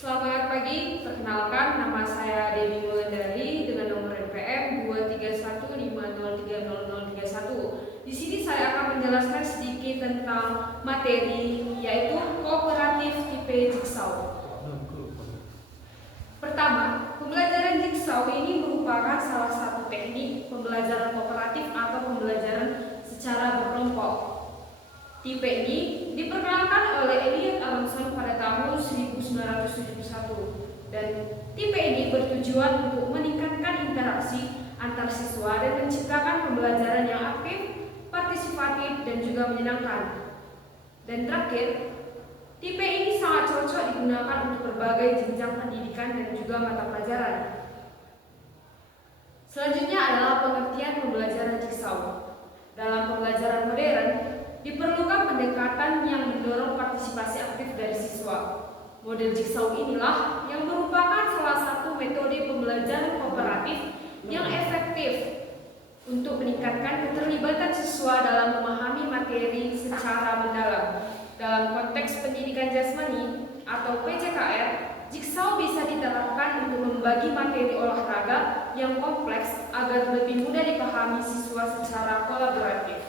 Selamat pagi, perkenalkan nama saya Dewi Wulandari dengan nomor NPM 23150300031. Di sini saya akan menjelaskan sedikit tentang materi yaitu kooperatif tipe jigsaw. Pertama, pembelajaran jigsaw ini merupakan salah satu teknik pembelajaran kooperatif atau pembelajaran secara berkelompok. Tipe ini diperkenalkan oleh Elliot Aronson pada tahun 1971 dan tipe ini bertujuan untuk meningkatkan interaksi antar siswa dan menciptakan pembelajaran yang aktif, partisipatif, dan juga menyenangkan. Dan terakhir, tipe ini sangat cocok digunakan untuk berbagai jenjang pendidikan dan juga mata pelajaran. Selanjutnya adalah pengertian pembelajaran jigsaw. Dalam pembelajaran modern, diperlukan pendekatan yang mendorong partisipasi aktif dari siswa. Model jigsaw inilah yang merupakan salah satu metode pembelajaran kooperatif yang efektif untuk meningkatkan keterlibatan siswa dalam memahami materi secara mendalam. Dalam konteks pendidikan jasmani atau PJKR, jigsaw bisa diterapkan untuk membagi materi olahraga yang kompleks agar lebih mudah dipahami siswa secara kolaboratif.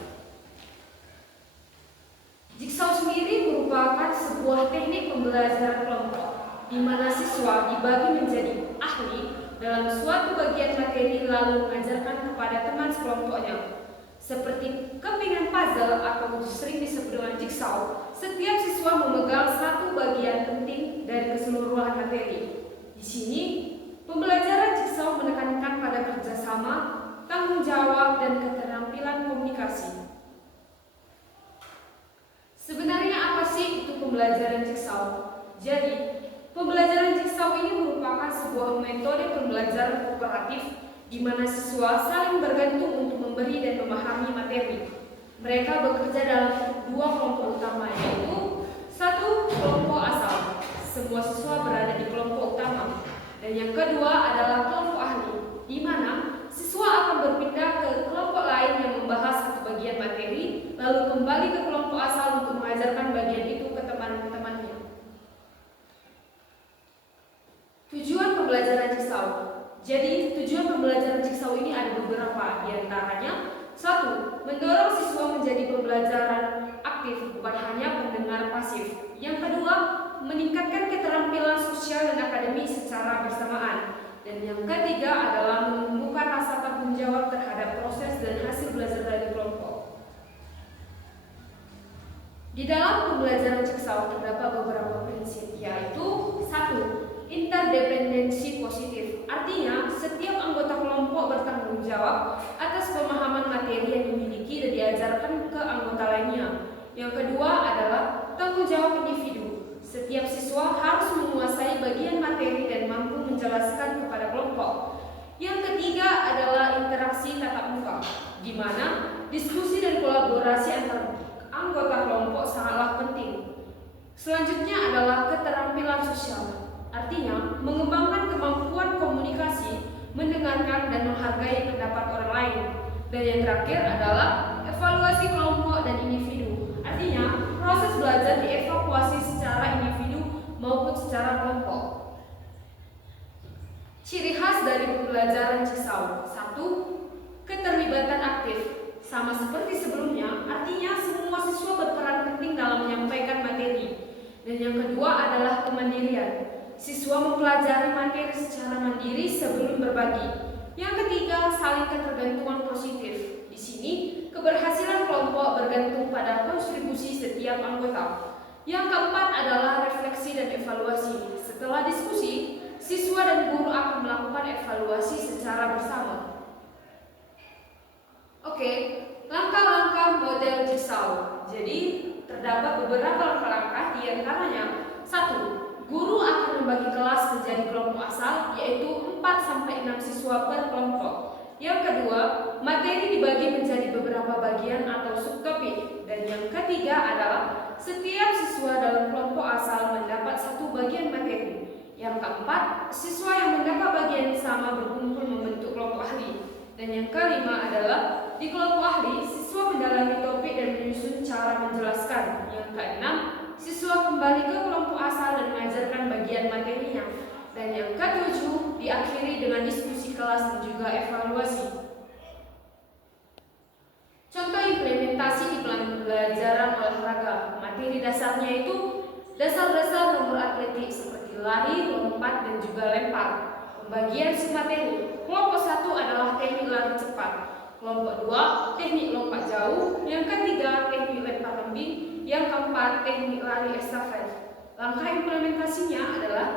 Jigsaw sendiri merupakan sebuah teknik pembelajaran kelompok di mana siswa dibagi menjadi ahli dalam suatu bagian materi lalu mengajarkan kepada teman sekelompoknya. Seperti kepingan puzzle atau sering disebut dengan jigsaw, setiap siswa memegang satu bagian penting dari keseluruhan materi. Di sini, pembelajaran jigsaw menekankan pada kerjasama, tanggung jawab, dan keterampilan komunikasi. Sebenarnya apa sih itu pembelajaran jigsaw? Jadi, pembelajaran jigsaw ini merupakan sebuah metode pembelajaran kooperatif di mana siswa saling bergantung untuk memberi dan memahami materi. Mereka bekerja dalam dua kelompok utama, yaitu satu, kelompok asal. Semua siswa berada di kelompok utama. Dan yang kedua adalah kelompok ahli, di mana siswa akan berpindah ke kelompok lain yang membahas satu bagian materi, lalu kembali ke kelompok asal untuk mengajarkan bagian itu ke teman-temannya. Tujuan pembelajaran jigsaw. Jadi, tujuan pembelajaran jigsaw ini ada beberapa, di antaranya: satu, mendorong siswa menjadi pembelajaran aktif, bukan hanya pendengar pasif. Yang kedua, meningkatkan keterampilan sosial dan akademik secara bersamaan. Dan yang ketiga adalah menumbuhkan rasa tanggung jawab terhadap proses dan hasil belajar dari kelompok. Di dalam pembelajaran jigsaw terdapat beberapa prinsip, yaitu satu, interdependensi positif. Artinya, setiap anggota kelompok bertanggung jawab atas pemahaman materi yang dimiliki dan diajarkan ke anggota lainnya. Yang kedua adalah tanggung jawab individu. Setiap siswa harus menguasai bagian materi dan mampu menjelaskan kepada kelompok. Yang ketiga adalah interaksi tatap muka, di mana diskusi dan kolaborasi antar anggota kelompok sangatlah penting. Selanjutnya adalah keterampilan sosial, artinya mengembangkan kemampuan komunikasi, mendengarkan dan menghargai pendapat orang lain. Dan yang terakhir adalah evaluasi kelompok dan individu, artinya proses belajar dievaluasi secara individu maupun secara kelompok. Ciri khas dari pembelajaran jigsaw: satu, keterlibatan aktif. Sama seperti sebelumnya, artinya semua siswa berperan penting dalam menyampaikan materi. Dan yang kedua adalah kemandirian. Siswa mempelajari materi secara mandiri sebelum berbagi. Yang ketiga, saling ketergantungan positif. Di sini, keberhasilan kelompok bergantung pada kontribusi setiap anggota. Yang keempat adalah refleksi dan evaluasi. Setelah diskusi, siswa dan guru akan melakukan evaluasi secara bersama. Oke, langkah-langkah model jigsaw. Jadi, terdapat beberapa langkah-langkah, di antaranya: satu, guru akan membagi kelas menjadi kelompok asal, yaitu 4-6 siswa per kelompok. Yang kedua, materi dibagi menjadi beberapa bagian atau subtopik. Dan yang ketiga adalah setiap siswa dalam kelompok asal mendapat satu bagian materi. Yang keempat, siswa yang mendapat bagian sama berkumpul membentuk kelompok ahli. Dan yang kelima adalah di kelompok ahli, siswa mendalami topik dan menyusun cara menjelaskan. Yang keenam, siswa kembali ke kelompok asal dan mengajarkan bagian materi yang ketujuh diakhiri dengan diskusi kelas dan juga evaluasi. Contoh implementasi di pembelajaran olahraga. Materi dasarnya itu dasar-dasar nomor atletik seperti lari, lompat, dan juga lempar. Pembagian submateri. Kelompok 1 adalah teknik lari cepat. Kelompok 2 teknik lompat jauh. Yang ketiga teknik lempar lembing. Yang keempat teknik lari estafet. Langkah implementasinya adalah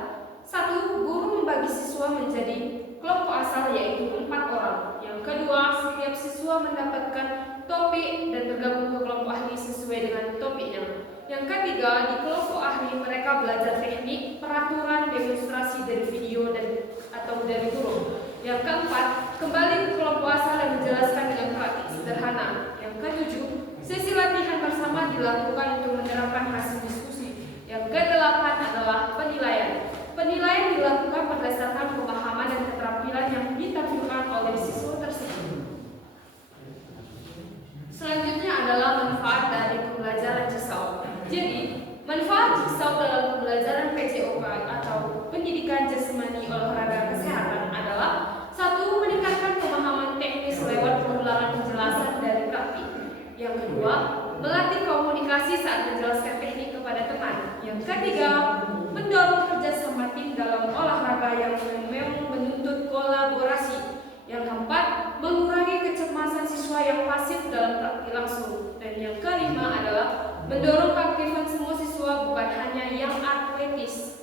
1. Guru membagi siswa menjadi kelompok asal yaitu 4 orang. Yang kedua, setiap siswa mendapatkan topik dan tergabung ke kelompok ahli sesuai dengan topiknya. Yang ketiga, di kelompok ahli mereka belajar teknik, peraturan, demonstrasi dari video dan atau dari guru. Yang keempat, kembali ke kelompok asal yang menjelaskan dengan praktik sederhana. Yang ketujuh, sesi latihan bersama dilakukan untuk menerapkan hasil diskusi. Yang kedelapan adalah penilaian. Penilaian dilakukan berdasarkan pemahaman dan keterampilan yang ditampilkan oleh siswa tersebut. Selanjutnya adalah manfaat dari pembelajaran Jigsaw. Jadi, manfaat Jigsaw dalam pembelajaran PJOK atau Pendidikan Jasmani Olahraga Kesehatan adalah 1. Meningkatkan pemahaman teknis lewat pengulangan penjelasan dari praktik. Yang kedua, melatih komunikasi saat menjelaskan teknik kepada teman. Yang ketiga, mendorong kerjasama tim dalam olahraga yang memang menuntut kolaborasi. Yang keempat, mengurangi kecemasan siswa yang pasif dalam praktik langsung. Dan yang kelima adalah mendorong keaktifan semua siswa bukan hanya yang atletis.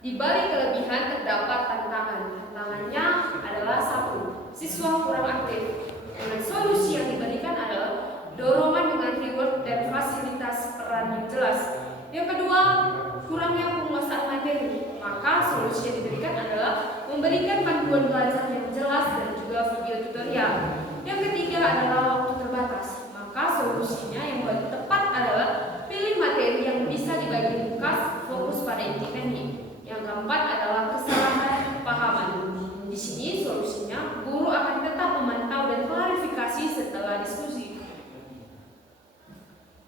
Di balik kelebihan terdapat tantangan. Tantangannya adalah 1. Siswa kurang aktif. Dengan solusi yang diberikan adalah dorongan dengan reward dan fasilitas peran yang jelas. Yang kedua, kurangnya penguasaan materi. Maka solusi yang diberikan adalah memberikan panduan belajar yang jelas dan juga video tutorial. Yang ketiga adalah waktu terbatas. Maka solusinya yang paling tepat adalah pilih materi yang bisa dibagi ringkas, fokus pada inti teknik. Yang keempat adalah kesalahan pahaman. Di sini solusinya guru akan tetap memantau dan klarifikasi setelah diskusi.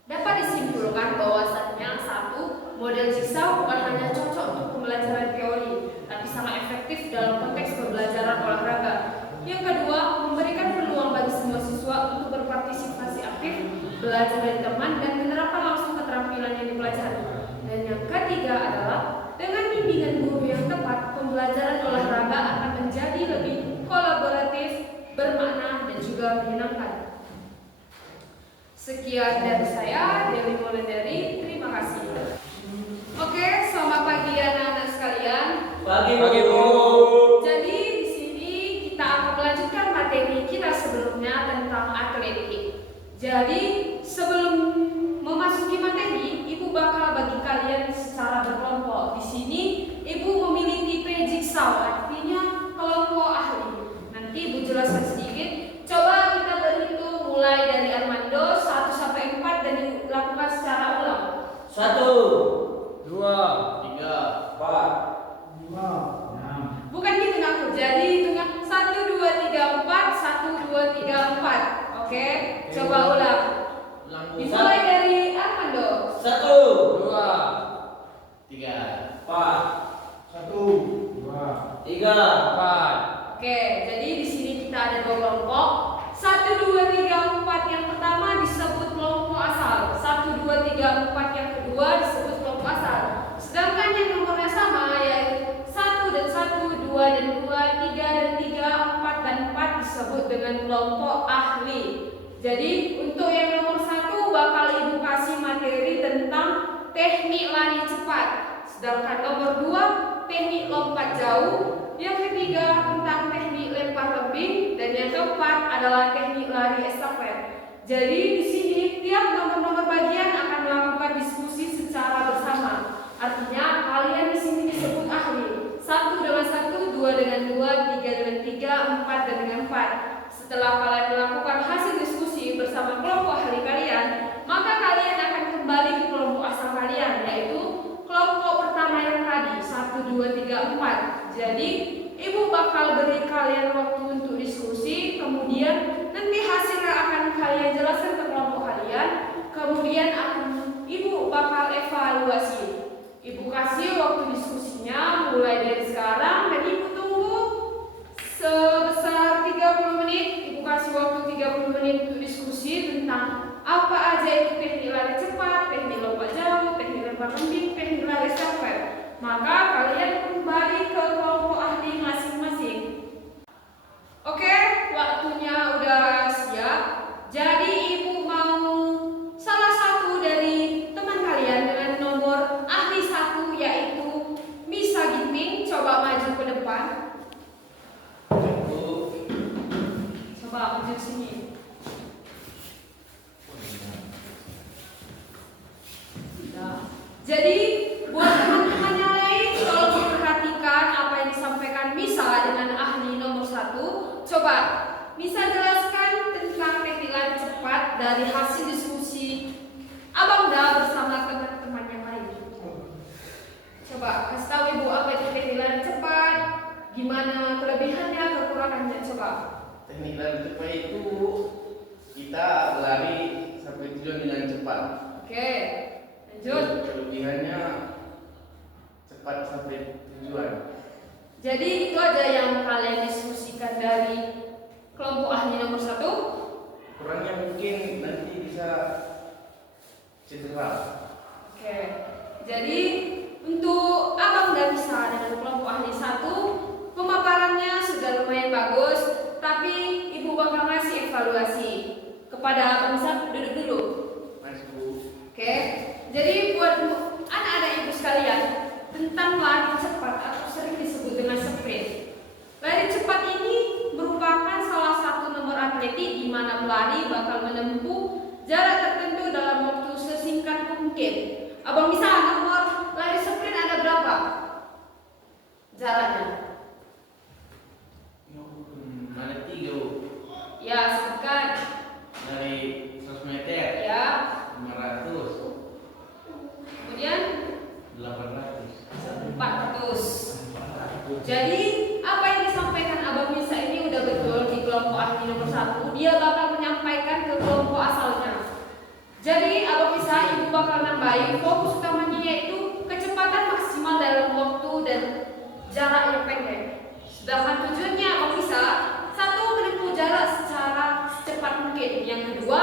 Dapat disimpulkan bahwasannya 1. Model Jigsaw bukan hanya cocok untuk pembelajaran teori, tapi sangat efektif dalam konteks pembelajaran olahraga. Yang kedua, memberikan peluang bagi semua siswa untuk berpartisipasi aktif, belajar dari teman, dan menerapkan langsung keterampilan yang dipelajari. Dan yang ketiga adalah dengan bimbingan guru yang tepat, pembelajaran olahraga akan menjadi lebih kolaboratif, bermakna, dan juga menyenangkan. Sekian dari saya, Dewi Wulandari. Terima kasih. Oke, selamat pagi anak-anak sekalian. Pagi Bu. Jadi di sini kita akan melanjutkan materi kita sebelumnya tentang atletik. Jadi sebelum memasuki materi, Ibu bakal bagi kalian secara berkelompok. Di sini Ibu memilih tipe Jigsaw, artinya kelompok ahli. Nanti Ibu jelaskan sedikit. Coba kita berhitung mulai dari Armando 1 sampai 4 dan dilakukan secara ulang. 1, 2, 3, 4, 5, 6. Bukan gitu aku. Jadi hitungnya 1 2 3 4 1 2 3 4. Oke, coba ulang. Dimulai dari Armando. 1, 2, 3, 4, 1, 2, 3, 4. Oke, jadi di sini kita ada 2 kelompok. 1 2 3 4 yang pertama disebut kelompok asal. 1 2 3 4 yang kedua disebut kelompok asal. Sedangkan yang nomornya sama yaitu 1 dan 1, 2 dan 2, 3 dan 3, 4 dan 4 disebut dengan kelompok ahli. Jadi untuk yang nomor 1 bakal Ibu kasih materi tentang teknik lari cepat. Sedangkan nomor 2 teknik lompat jauh. Yang ketiga tentang teknik lempar lembing dan yang keempat adalah teknik lari estafet. Jadi di sini tiap nomor-nomor bagian akan melakukan diskusi secara bersama. Artinya kalian di sini disebut ahli. 1 dengan 1, 2 dengan 2, 3 dengan 3, 4 dan dengan 4. Setelah kalian melakukan hasil diskusi bersama kelompok ahli kalian, maka kalian akan kembali ke kelompok asal kalian, yaitu kelompok pertama yang tadi 1, 2, 3, 4. Jadi Ibu bakal beri kalian waktu untuk diskusi, kemudian nanti hasilnya akan kalian jelaskan ke kelompok kalian, kemudian Ibu bakal evaluasi. Ibu kasih waktu diskusi maka kalian kembali ke kelompok ahli masing-masing. Oke, waktunya udah siap. Jadi ibu mau salah satu dari teman kalian dengan nomor ahli 1 yaitu Misa Ginting coba maju ke depan. Coba maju sini. Nah, jadi buat teman-teman yang lain tolong memperhatikan apa yang disampaikan Misa dengan ahli nomor 1. Coba Misa jelaskan tentang teknikan cepat dari hasil diskusi Abangda bersama teman-teman yang lain. Coba kasih tahu ibu apa itu teknikan cepat, gimana kelebihannya, kekurangannya. Coba. Teknik lari cepat itu kita berlari sampai tujuan dengan cepat. Oke, lanjut. Kelebihannya cepat sampai tujuan. Jadi itu aja yang kalian diskusikan dari kelompok ahli nomor 1. Kurangnya mungkin nanti bisa cedera. Oke, jadi untuk Abang dan Misa dengan kelompok ahli 1, pemaparannya sudah lumayan bagus, tapi ibu bakal ngasih evaluasi kepada Abang Misa. Duduk dulu. Mas Bu. Oke, jadi buat anak-anak ibu sekalian, tentang lari cepat atau sering disebut dengan sprint. Lari cepat ini merupakan salah satu nomor atletik di mana pelari bakal menempuh jarak tertentu dalam waktu sesingkat mungkin. Abang bisa nomor lari sprint ada berapa? Jaraknya? Ada 3 Bu. Ya, sebutkan. Dari 100 meter. Ya. 500. Kemudian 800. 400. Jadi apa yang disampaikan Abang Misa ini udah betul di kelompok ahli nomor 1. Dia bakal menyampaikan ke kelompok asalnya. Jadi Abang Misa ibu bakal nambahin fokus utamanya yaitu kecepatan maksimal dalam waktu dan jarak yang pendek. Sedangkan tujuannya Abang Misa, 1, menempuh jarak secara secepat mungkin. Yang kedua,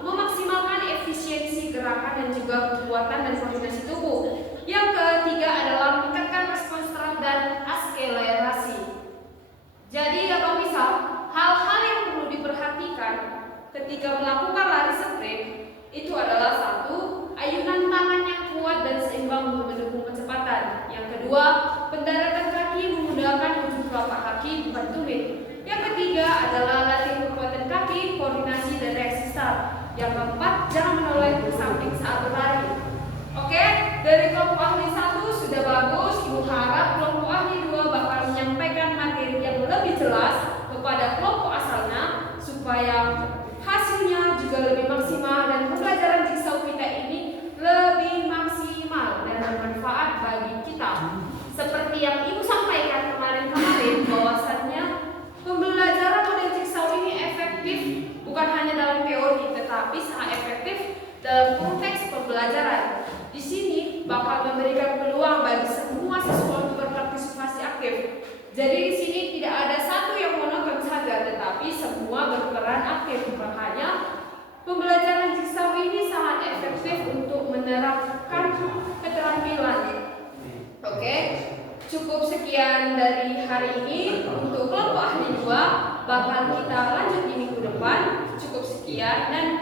memaksimalkan efisiensi gerakan dan juga kekuatan dan koordinasi tubuh. Yang ketiga adalah meningkatkan respons serang dan akselerasi. Jadi Abang Misa, hal-hal yang perlu diperhatikan ketika melakukan lari sprint itu adalah 1, ayunan tangan yang kuat dan seimbang untuk mendukung kecepatan. Yang kedua, pendaratan kaki menggunakan ujung telapak kaki bukan tumit. Yang ketiga adalah latih kekuatan kaki, koordinasi dan reaksi start. Yang keempat, jangan menoleh ke samping saat berlari. Oke, dari kelompok ahli 1 sudah bagus. Ibu harap kelompok ahli 2 bakal menyampaikan materi yang lebih jelas kepada kelompok asalnya supaya hasilnya juga lebih maksimal dan pembelajaran jigsaw kita ini lebih maksimal dan bermanfaat bagi kita. Seperti yang ibu sampaikan kemarin bahwasannya pembelajaran model jigsaw ini efektif bukan hanya dalam teori tetapi sangat efektif dalam konteks pembelajaran. Di sini bakal memberikan peluang bagi semua siswa untuk berpartisipasi aktif. Jadi di sini tidak ada satu yang monoton saja, tetapi semua berperan aktif. Makanya pembelajaran jigsaw ini sangat efektif untuk menerapkan keterampilan. Oke, cukup sekian dari hari ini. Untuk kelompok ahli 2 bakal kita lanjut di minggu depan. Cukup sekian dan